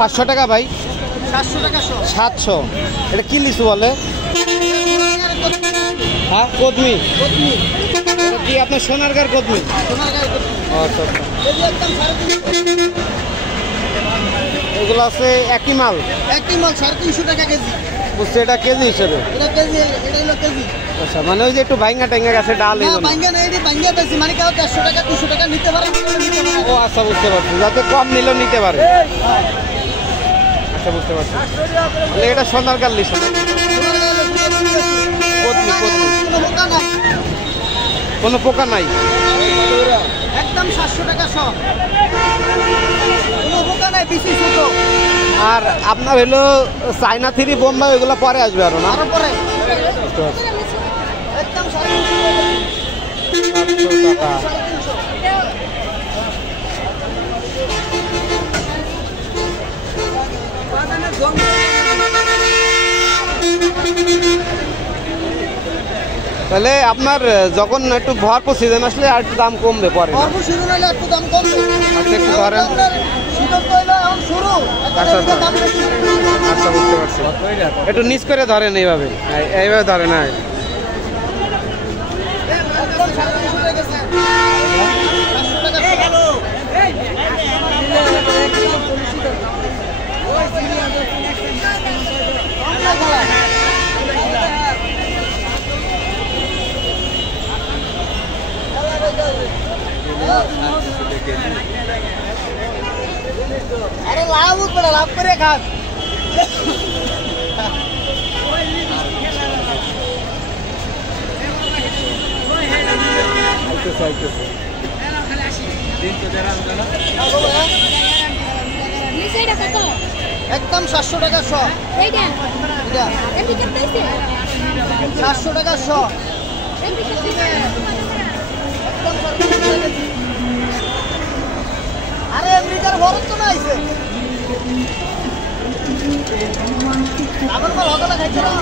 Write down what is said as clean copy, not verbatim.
500 টাকা ভাই, 700 টাকা শো। 700। এটা কি লিচু বলে? হ্যাঁ, কদমি। এটা কি আপনার সোনারগাঁর কদমি? আচ্ছা আচ্ছা। এগুলো আছে একই মাল? একই মাল 350 টাকা কেজি। বুঝছি, এটা কেজি হিসেবে? এটা কেজি, এটা হলো কেজি। আচ্ছা, মানে ওই যে একটু ভাঙ্গা টাঙ্গা গেছে ডাল, এই জন্য? ভাঙ্গা না, এটি ভাঙ্গা বেশি, মানে কেউ 150 টাকা 200 টাকা নিতে পারে। ও আচ্ছা, বুঝতে পারছি, যাতে কম নিলেও নিতে পারে। আচ্ছা, বুঝতে পারছি। তাহলে এটা সোনারগাঁর লিচু? কদমি, কদমি। কোনো পোকা নাই? একদম 700 টাকা শো। কোনো পোকা নাই, বেশি ছোট। আর আপনার হলো চায়না থ্রি, বোম্বাই, ওইগুলো পরে আসবে আরো না? পরে বুঝতে পারছি। একদম 350 টাকা। তাহলে আপনার যখন একটু ভরপুর সিজন আসলে আর একটু দাম কমবে পরে? ভরপুর সিজন হলে একটু দাম কমবে। আচ্ছা, একটু ধরেন। সিজন তো হলো এখন শুরু। আচ্ছা, দাম বেশি। আচ্ছা, বুঝতে পারছি। একটু নিচ করে ধরেন, এইভাবে এইভাবে ধরেন। হ্যাঁ, একদম 350 টাকা গেছে। 700 টাকা গেল। अरे लाभ पड़ा, लाभ करे खास। एकदम 700 টাকা শো। 700 টাকা শো। আরে এমনিকার ভরত তো না আইছে। আমার মাল হতো না খাইছে না।